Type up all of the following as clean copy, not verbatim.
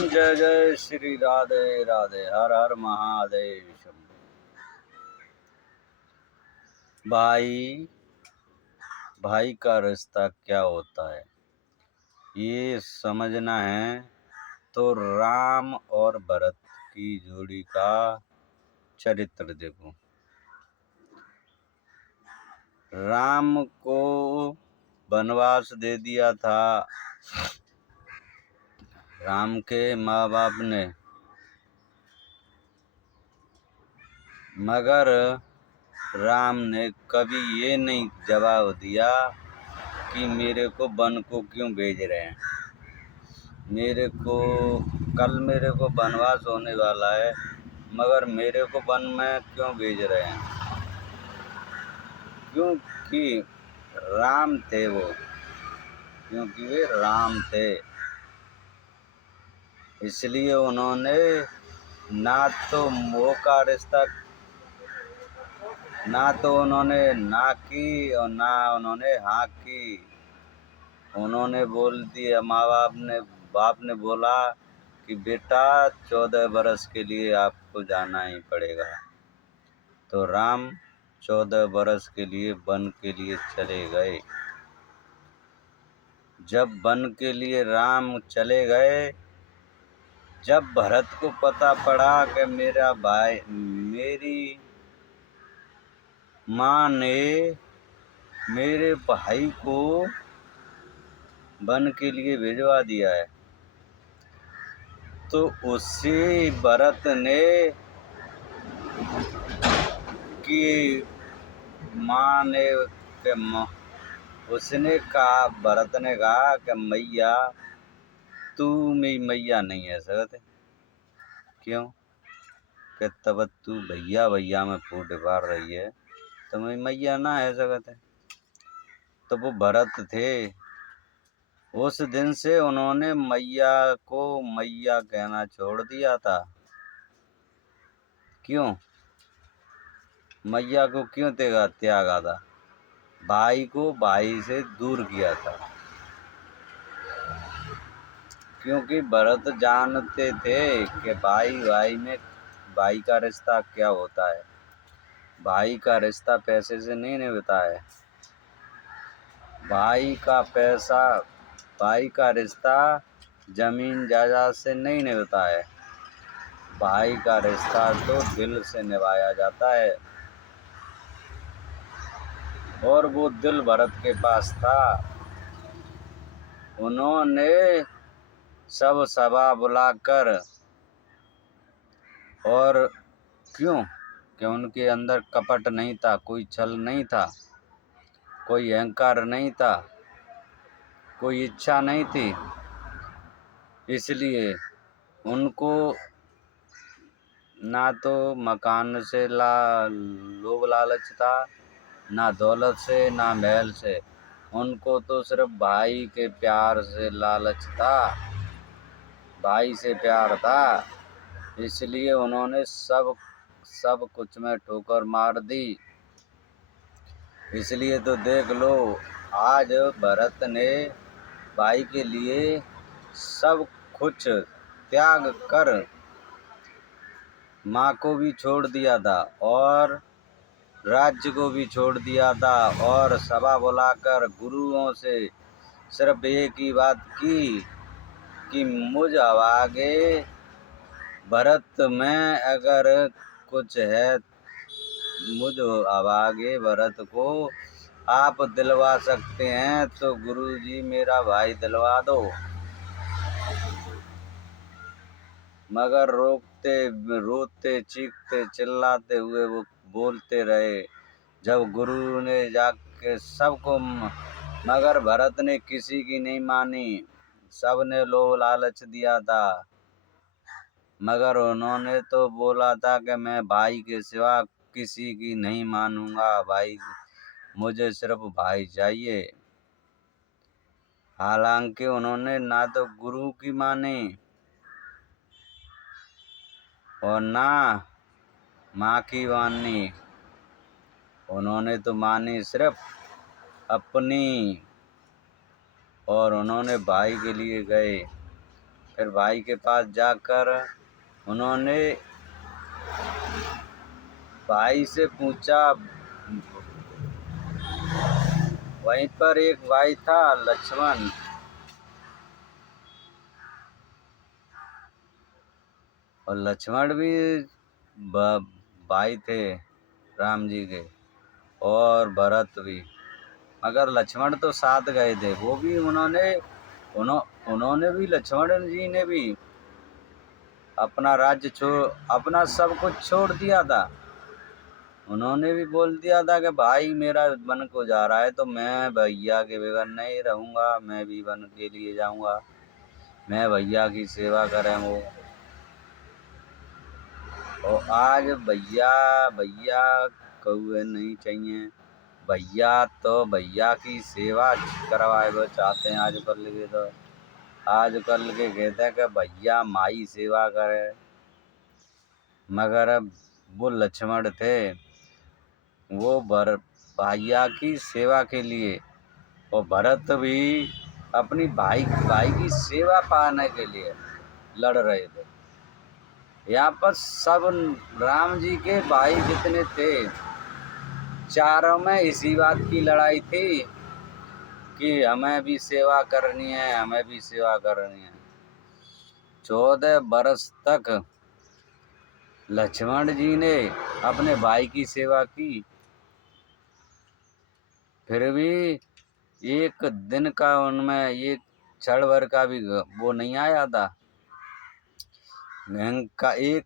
जय जय श्री राधे राधे, हर हर महादेव शंभो। भाई भाई का रिश्ता क्या होता है ये समझना है तो राम और भरत की जोड़ी का चरित्र देखो। राम को वनवास दे दिया था राम के माँ बाप ने, मगर राम ने कभी ये नहीं जवाब दिया कि मेरे को वन को क्यों भेज रहे हैं। मेरे को वनवास होने वाला है, मगर मेरे को वन में क्यों भेज रहे हैं। क्योंकि राम थे वो, क्योंकि वे राम थे, इसलिए उन्होंने ना तो मोह का रिश्ता, ना तो उन्होंने ना की और ना उन्होंने हाँ की। उन्होंने बोल दिया, बाप ने बोला कि बेटा 14 बरस के लिए आपको जाना ही पड़ेगा। तो राम 14 बरस के लिए वन के लिए चले गए। जब वन के लिए राम चले गए, जब भरत को पता पड़ा कि मेरी माँ ने मेरे भाई को वन के लिए भिजवा दिया है, तो उसी भरत ने की माँ ने उसने कहा, भरत ने कहा कि मैया तू मेरी मैया नहीं है सकत। क्यों? कि तब तू भैया भैया में फूट मार रही है, तो मेरी मैया ना है सकत है। तो वो भरत थे। उस दिन से उन्होंने मैया को मैया कहना छोड़ दिया था। क्यों? मैया को क्यों त्यागा था? भाई को भाई से दूर किया था, क्योंकि भरत जानते थे कि भाई का रिश्ता क्या होता है। भाई का रिश्ता पैसे से नहीं निभाता है। भाई का रिश्ता जमीन जायदाद से नहीं निभाता है। भाई का रिश्ता तो दिल से निभाया जाता है, और वो दिल भरत के पास था। उन्होंने सब सभा बुलाकर, और क्यों कि उनके अंदर कपट नहीं था, कोई छल नहीं था, कोई अहंकार नहीं था, कोई इच्छा नहीं थी। इसलिए उनको ना तो मकान से लोभ लालच था, ना दौलत से, ना महल से। उनको तो सिर्फ भाई के प्यार से लालच था, भाई से प्यार था। इसलिए उन्होंने सब कुछ में ठोकर मार दी। इसलिए तो देख लो, आज भरत ने भाई के लिए सब कुछ त्याग कर माँ को भी छोड़ दिया था, और राज्य को भी छोड़ दिया था, और सभा बुलाकर गुरुओं से सिर्फ एक ही बात की कि मुझ आगे भरत में अगर कुछ है, मुझ आगे भरत को आप दिलवा सकते हैं तो गुरुजी मेरा भाई दिलवा दो। मगर रोते चीखते चिल्लाते हुए वो बोलते रहे। जब गुरु ने जाके सबको, मगर भरत ने किसी की नहीं मानी। सब ने लोभ लालच दिया था, मगर उन्होंने तो बोला था कि मैं भाई के सिवा किसी की नहीं मानूंगा, भाई मुझे सिर्फ भाई चाहिए। हालांकि उन्होंने ना तो गुरु की मानी और ना माँ की मानी। उन्होंने तो मानी सिर्फ अपनी, और उन्होंने भाई के लिए गए। फिर भाई के पास जाकर उन्होंने भाई से पूछा। वहीं पर एक भाई था लक्ष्मण, और लक्ष्मण भी भाई थे राम जी के, और भरत भी। मगर लक्ष्मण तो साथ गए थे, वो भी उन्होंने भी, लक्ष्मण जी ने भी अपना राज्य अपना सब कुछ छोड़ दिया था। उन्होंने भी बोल दिया था कि भाई मेरा वन को जा रहा है तो मैं भैया के बगैर नहीं रहूँगा, मैं भी वन के लिए जाऊँगा, मैं भैया की सेवा करें वो। और आज भैया भैया कौए नहीं चाहिए, भैया तो भैया की सेवा करवाए वो चाहते हैं आजकल के। तो आजकल के कहते हैं कि भैया माई सेवा करे। मगर अब वो लक्ष्मण थे, वो भैया की सेवा के लिए, और भरत भी अपनी भाई की सेवा पाने के लिए लड़ रहे थे। यहाँ पर सब राम जी के भाई जितने थे, चारों में इसी बात की लड़ाई थी कि हमें भी सेवा करनी है, हमें भी सेवा करनी है। 14 बरस तक लक्ष्मण जी ने अपने भाई की सेवा की, फिर भी एक दिन का उनमें एक क्षण भर का भी वो नहीं आया था, का एक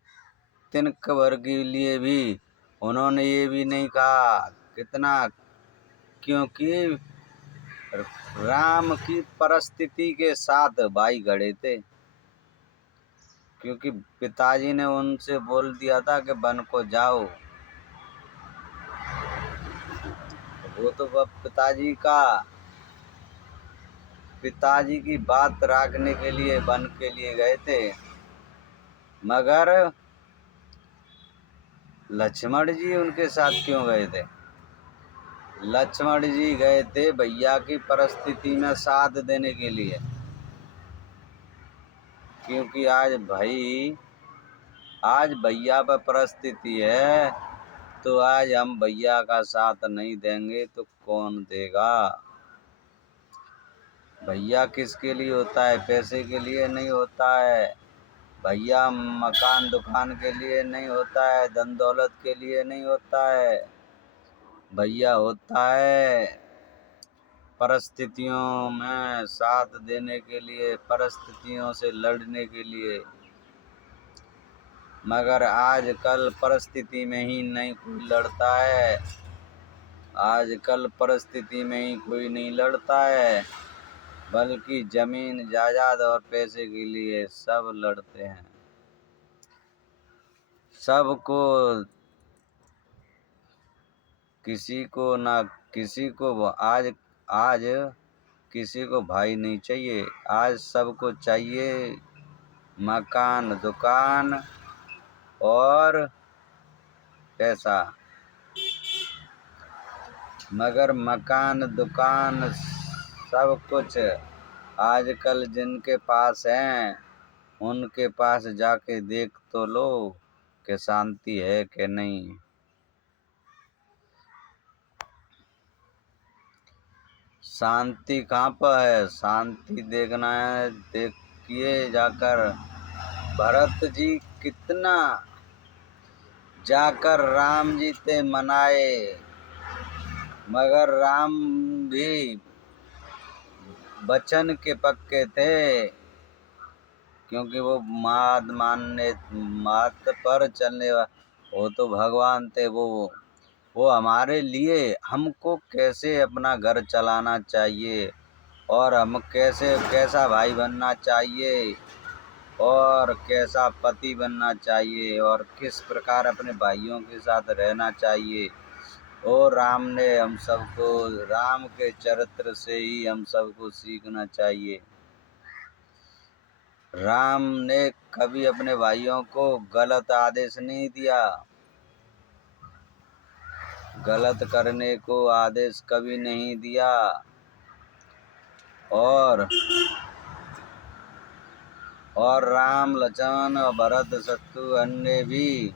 दिन भर के लिए भी उन्होंने ये भी नहीं कहा कितना, क्योंकि राम की परिस्थिति के साथ भाई खड़े थे। क्योंकि पिताजी ने उनसे बोल दिया था कि वन को जाओ, वो तो पिताजी की बात रखने के लिए वन के लिए गए थे। मगर लक्ष्मण जी उनके साथ क्यों गए थे? लक्ष्मण जी गए थे भैया की परिस्थिति में साथ देने के लिए, क्योंकि आज भैया पर परिस्थिति है, तो आज हम भैया का साथ नहीं देंगे तो कौन देगा? भैया किसके लिए होता है? पैसे के लिए नहीं होता है। भैया मकान दुकान के लिए नहीं होता है, धन दौलत के लिए नहीं होता है। भैया होता है परिस्थितियों में साथ देने के लिए, परिस्थितियों से लड़ने के लिए। मगर आजकल परिस्थिति में ही नहीं कोई लड़ता है, आजकल परिस्थिति में ही कोई नहीं लड़ता है, बल्कि जमीन जायदाद और पैसे के लिए सब लड़ते हैं। सबको किसी को आज किसी को भाई नहीं चाहिए, आज सबको चाहिए मकान दुकान और पैसा। मगर मकान दुकान सब कुछ आजकल जिनके पास हैं, उनके पास जाके देख तो लो कि शांति है कि नहीं। शांति कहाँ पर है? शांति देखना है, देखिए जाकर भरत जी कितना जाकर राम जी से मनाए, मगर राम भी वचन के पक्के थे, क्योंकि वो मात पर चलने वो तो भगवान थे। वो हमारे लिए हमको कैसे अपना घर चलाना चाहिए, और हम कैसा भाई बनना चाहिए, और कैसा पति बनना चाहिए, और किस प्रकार अपने भाइयों के साथ रहना चाहिए, और राम के चरित्र से ही हम सबको सीखना चाहिए। राम ने कभी अपने भाइयों को गलत आदेश नहीं दिया, गलत करने को आदेश कभी नहीं दिया, और और राम लक्ष्मण और भरत शत्रुघ्न ने भी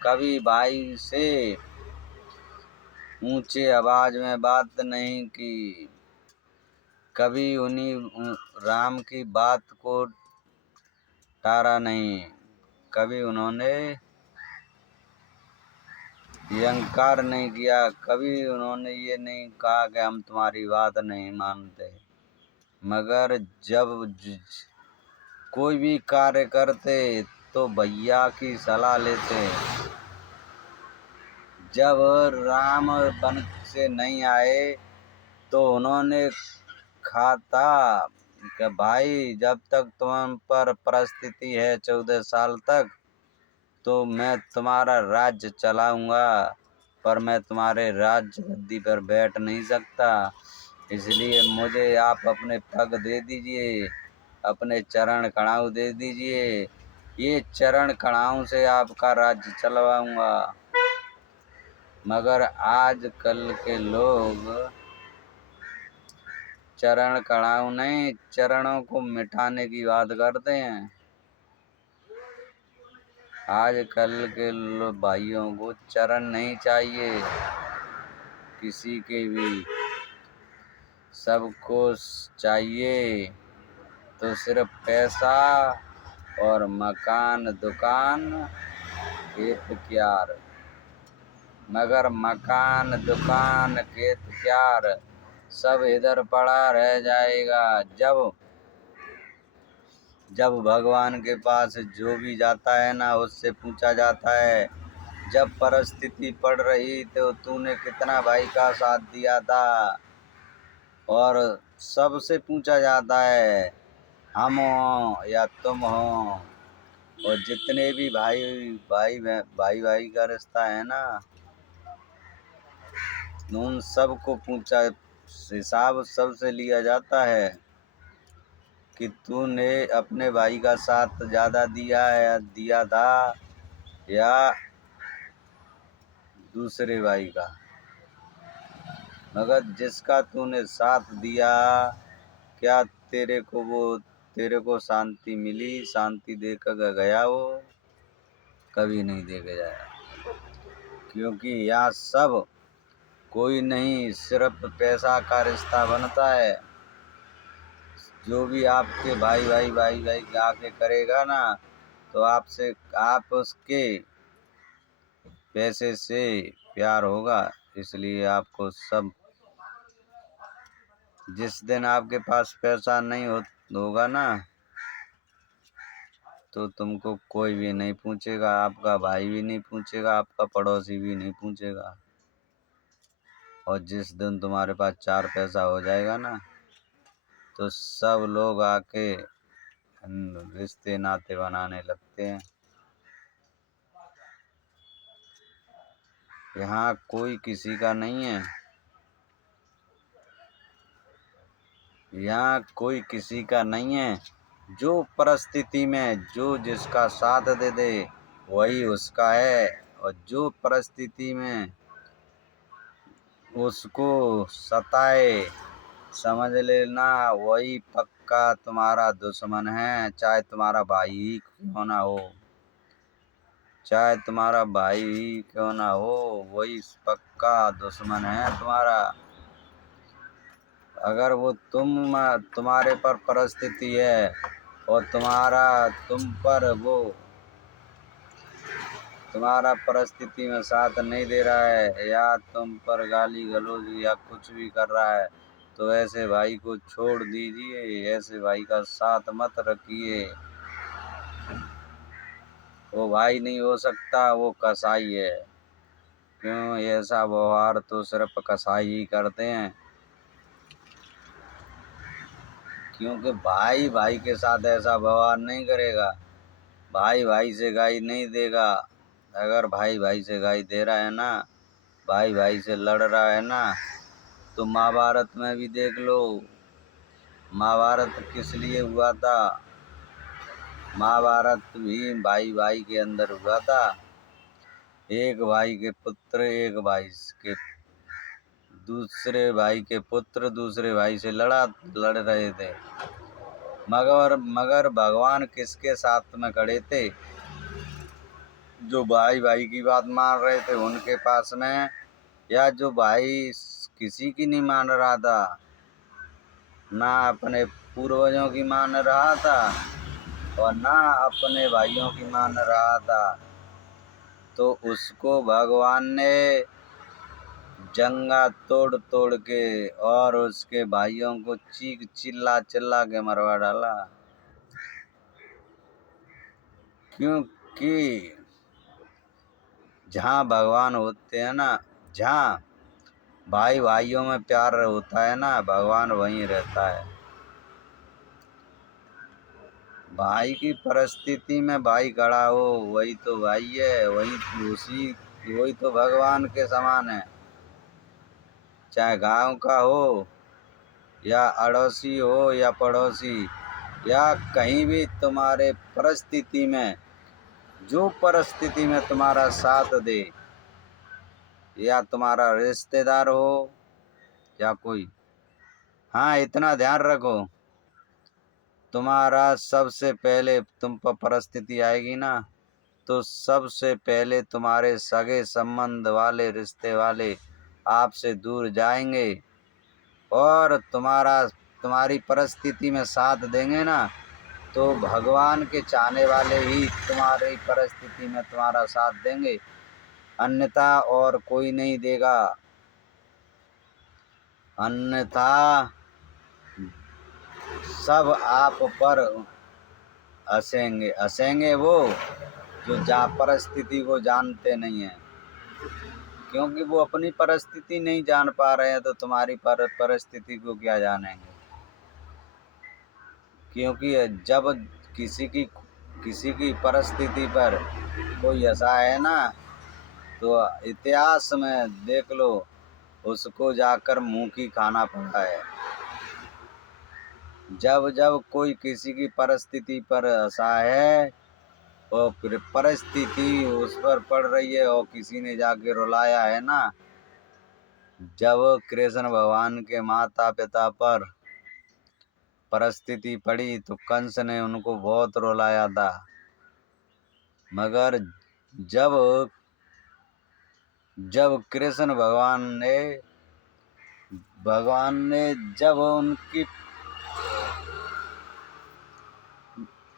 कभी भाई से ऊंचे आवाज में बात नहीं की, कभी उन्हीं राम की बात को टारा नहीं, कभी उन्होंने अहंकार नहीं किया, कभी उन्होंने ये नहीं कहा कि हम तुम्हारी बात नहीं मानते। मगर जब कोई भी कार्य करते तो भैया की सलाह लेते। जब राम वन से नहीं आए तो उन्होंने कहा था कि भाई जब तक तुम पर परिस्थिति है 14 साल तक तो मैं तुम्हारा राज्य चलाऊंगा, पर मैं तुम्हारे राज्य गद्दी पर बैठ नहीं सकता, इसलिए मुझे आप अपने पग दे दीजिए, अपने चरण कड़ाऊ दे दीजिए, ये चरण कड़ाऊ से आपका राज्य चलवाऊंगा। मगर आजकल के लोग चरण कड़ाऊ नहीं, चरणों को मिटाने की बात करते हैं। आजकल के भाइयों को चरण नहीं चाहिए किसी के भी, सबको चाहिए तो सिर्फ पैसा और मकान दुकान खेत क्यार। मगर मकान दुकान खेत क्यार सब इधर पड़ा रह जाएगा जब भगवान के पास जो भी जाता है ना उससे पूछा जाता है, जब परिस्थिति पड़ रही तो तूने कितना भाई का साथ दिया था, और सबसे पूछा जाता है हम हो या तुम हो। और जितने भी भाई का रिश्ता है ना, उन सबको पूछा, हिसाब सबसे लिया जाता है कि तूने अपने भाई का साथ ज़्यादा दिया था या दूसरे भाई का। मगर जिसका तूने साथ दिया, क्या तेरे को शांति मिली, शांति देकर गया वो? कभी नहीं देकर जाया। क्योंकि यहाँ सब कोई नहीं, सिर्फ पैसा का रिश्ता बनता है। जो भी आपके भाई आके करेगा ना तो आप उसके पैसे से प्यार होगा। इसलिए आपको सब, जिस दिन आपके पास पैसा नहीं होगा ना तो तुमको कोई भी नहीं पूछेगा, आपका भाई भी नहीं पूछेगा, आपका पड़ोसी भी नहीं पूछेगा। और जिस दिन तुम्हारे पास 4 पैसा हो जाएगा ना तो सब लोग आके रिश्ते नाते बनाने लगते हैं। यहाँ कोई किसी का नहीं है, यहाँ कोई किसी का नहीं है। जो परिस्थिति में जो जिसका साथ दे दे वही उसका है, और जो परिस्थिति में उसको सताए समझ लेना वही पक्का तुम्हारा दुश्मन है। चाहे तुम्हारा भाई ही क्यों ना हो, चाहे तुम्हारा भाई ही क्यों ना हो, वही पक्का दुश्मन है तुम्हारा। अगर वो तुम्हारे पर परिस्थिति है और तुम्हारा परिस्थिति में साथ नहीं दे रहा है या तुम पर गाली गलौज या कुछ भी कर रहा है तो ऐसे भाई को छोड़ दीजिए, ऐसे भाई का साथ मत रखिए। वो भाई नहीं हो सकता, वो कसाई है। क्यों? ऐसा व्यवहार तो सिर्फ कसाई ही करते हैं, क्योंकि भाई भाई के साथ ऐसा व्यवहार नहीं करेगा, भाई भाई से गाली नहीं देगा। अगर भाई भाई से गाली दे रहा है ना, भाई भाई से लड़ रहा है ना, तो महाभारत में भी देख लो। महाभारत किस लिए हुआ था? महाभारत भी भाई भाई के अंदर हुआ था। एक भाई के पुत्र दूसरे भाई से लड़ रहे थे। मगर मगर भगवान किसके साथ में खड़े थे? जो भाई भाई की बात मान रहे थे उनके पास में, या जो भाई किसी की नहीं मान रहा था, ना अपने पूर्वजों की मान रहा था और ना अपने भाइयों की मान रहा था, तो उसको भगवान ने जंगा तोड़ तोड़ के और उसके भाइयों को चिल्ला चिल्ला के मरवा डाला। क्योंकि जहाँ भगवान होते हैं ना, जहाँ भाई भाइयों में प्यार होता है ना, भगवान वहीं रहता है। भाई की परिस्थिति में भाई खड़ा हो, वही तो भाई है, वही तो भगवान के समान है। चाहे गांव का हो या अड़ोसी हो या पड़ोसी, या कहीं भी तुम्हारे परिस्थिति में, जो परिस्थिति में तुम्हारा साथ दे, या तुम्हारा रिश्तेदार हो या कोई, हाँ इतना ध्यान रखो, तुम्हारा सबसे पहले तुम पर परिस्थिति आएगी ना, तो सबसे पहले तुम्हारे सगे संबंध वाले, रिश्ते वाले आपसे दूर जाएंगे, और तुम्हारी परिस्थिति में साथ देंगे ना, तो भगवान के चाहने वाले ही तुम्हारी परिस्थिति में तुम्हारा साथ देंगे, अन्यथा और कोई नहीं देगा। अन्यथा सब आप पर हंसेंगे वो जो परिस्थिति को जानते नहीं हैं, क्योंकि वो अपनी परिस्थिति नहीं जान पा रहे हैं, तो तुम्हारी परिस्थिति को क्या जानेंगे। क्योंकि जब किसी की परिस्थिति पर कोई हंसा है ना, तो इतिहास में देख लो, उसको जाकर मुंह की खाना पड़ा है। जब जब कोई किसी की परिस्थिति पर हंसा है और फिर परिस्थिति उस पर पड़ रही है और किसी ने जाके रुलाया है ना, जब कृष्ण भगवान के माता पिता पर परिस्थिति पड़ी तो कंस ने उनको बहुत रुलाया था, मगर जब जब कृष्ण भगवान ने जब उनकी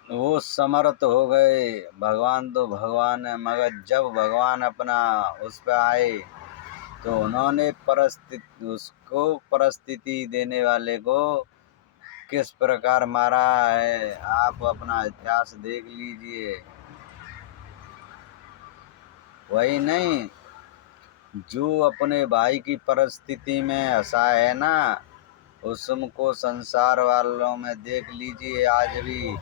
वो समर्थ हो गए, भगवान तो भगवान है, मगर जब भगवान अपना उस पर आए तो उन्होंने उसको परिस्थिति देने वाले को किस प्रकार मारा है, आप अपना इतिहास देख लीजिए। वही नहीं, जो अपने भाई की परिस्थिति में हंसा है ना, उसको संसार वालों में देख लीजिए, आज भी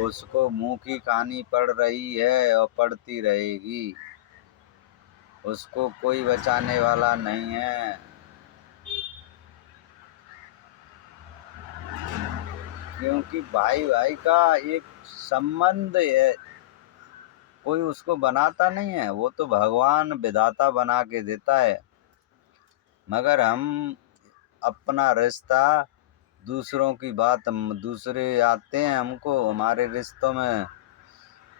उसको मुंह की खानी पड़ रही है और पड़ती रहेगी। उसको कोई बचाने वाला नहीं है, क्योंकि भाई भाई का एक संबंध है, कोई उसको बनाता नहीं है, वो तो भगवान विधाता बना के देता है। मगर हम अपना रिश्ता, दूसरों की बात, दूसरे आते हैं हमको हमारे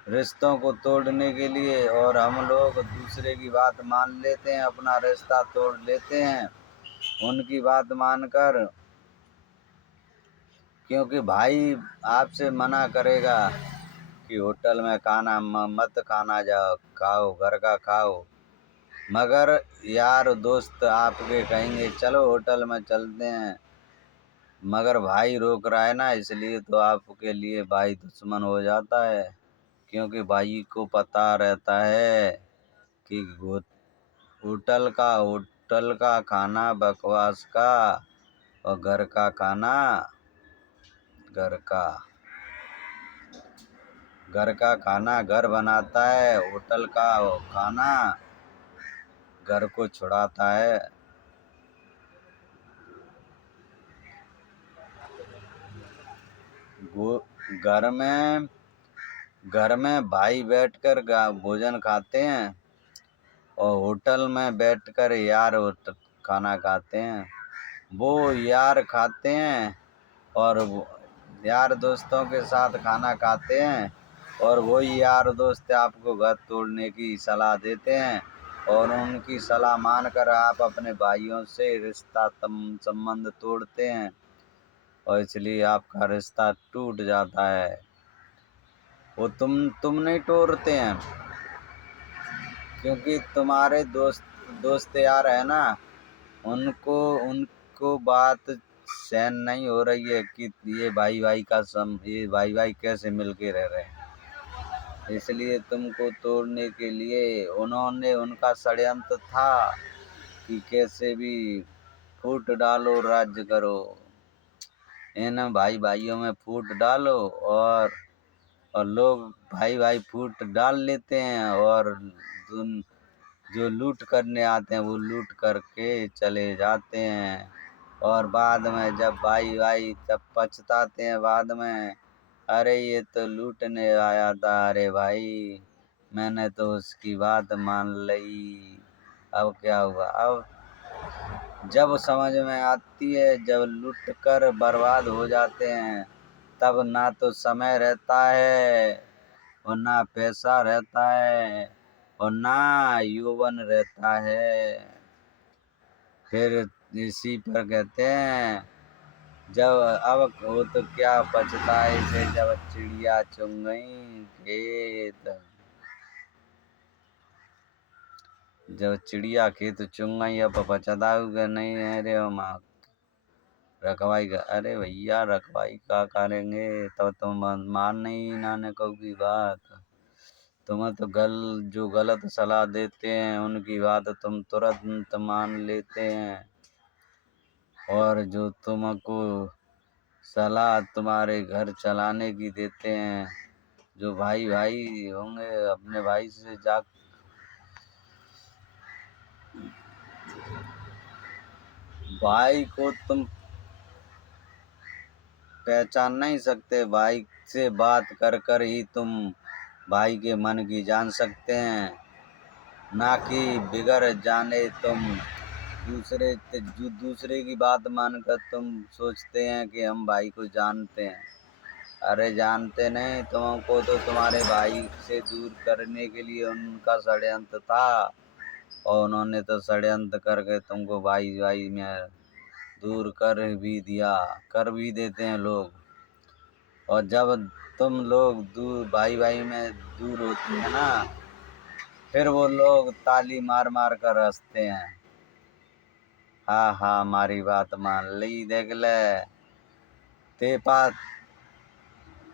रिश्तों को तोड़ने के लिए, और हम लोग दूसरे की बात मान लेते हैं, अपना रिश्ता तोड़ लेते हैं उनकी बात मानकर। क्योंकि भाई आपसे मना करेगा कि होटल में खाना मत खाना, जाओ खाओ घर का खाओ, मगर यार दोस्त आपके कहेंगे चलो होटल में चलते हैं, मगर भाई रोक रहा है ना, इसलिए तो आपके लिए भाई दुश्मन हो जाता है। क्योंकि भाई को पता रहता है कि होटल का खाना बकवास का, और घर का खाना घर का खाना घर बनाता है, होटल का खाना घर को छुड़ाता है। घर में भाई बैठकर भोजन खाते हैं, और होटल में बैठकर यार खाना खाते हैं। वो यार खाते हैं और यार दोस्तों के साथ खाना खाते हैं और वही यार दोस्त आपको घर तोड़ने की सलाह देते हैं और उनकी सलाह मानकर आप अपने भाइयों से रिश्ता संबंध तोड़ते हैं और इसलिए आपका रिश्ता टूट जाता है। वो तुम नहीं तोड़ते हैं क्योंकि तुम्हारे दोस्त यार है ना, उनको उनको बात सहन नहीं हो रही है कि ये भाई भाई कैसे मिलके रह रहे हैं। इसलिए तुमको तोड़ने के लिए उन्होंने उनका षड्यंत्र था कि कैसे भी फूट डालो, राज्य करो, इन भाई भाइयों में फूट डालो और लोग भाई भाई फूट डाल लेते हैं और जो लूट करने आते हैं वो लूट करके चले जाते हैं और बाद में जब भाई भाई जब पछताते हैं बाद में, अरे ये तो लूटने आया था, अरे भाई मैंने तो उसकी बात मान ली। अब क्या हुआ? अब जब समझ में आती है, जब लूट कर बर्बाद हो जाते हैं, तब ना तो समय रहता है और ना पैसा रहता है और ना यौवन रहता है। फिर इसी पर कहते हैं, जब अब वो तो क्या पछताए से जब चिड़िया चुग गई खेत, जब चिड़िया खेत चुग गई अब पछताओगे नहीं है रे माँ रखवाई का। अरे भैया रखवाई का करेंगे तो तुम मान नहीं नाने कहो की बात। तुम्हें तो जो गलत सलाह देते हैं उनकी बात तुम तुरंत मान लेते हैं और जो तुमको सलाह तुम्हारे घर चलाने की देते हैं, जो भाई भाई होंगे अपने भाई से भाई को तुम पहचान नहीं सकते, भाई से बात कर कर ही तुम भाई के मन की जान सकते हैं, ना कि बिगड़ जाने तुम दूसरे की बात मानकर तुम सोचते हैं कि हम भाई को जानते हैं। अरे जानते नहीं, तुमको तो तुम्हारे भाई से दूर करने के लिए उनका षड्यंत्र था और उन्होंने तो षड्यंत्र करके तुमको भाई भाई में दूर कर भी देते हैं लोग। और जब तुम लोग दूर भाई भाई में दूर होते हैं ना, फिर वो लोग ताली मार मार कर हंसते हैं, हाँ हाँ हमारी बात मान ली देख ले ते पास।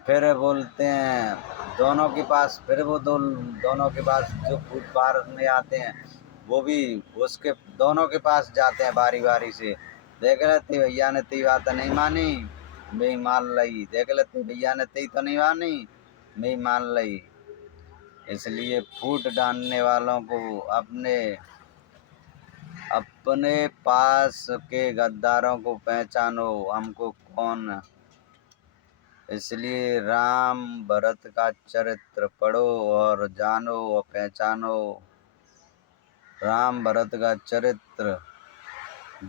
फिर बोलते हैं दोनों के पास, फिर वो दोनों के पास जो फूट पारने आते हैं वो भी उसके दोनों के पास जाते हैं बारी बारी से, देख लेते भैया ने ती बात नहीं मानी मैं मान ली, देख लेते भैया ने ती तो नहीं मानी मैं मान ली। इसलिए फूट डालने वालों को अपने अपने पास के गद्दारों को पहचानो हमको कौन। इसलिए राम भरत का चरित्र पढ़ो और जानो और पहचानो। राम भरत का चरित्र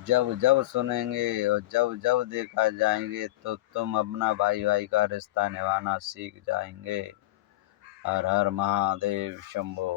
जब जब सुनेंगे और जब जब देखा जाएंगे तो तुम अपना भाई भाई का रिश्ता निभाना सीख जाएंगे। हर हर महादेव शंभो।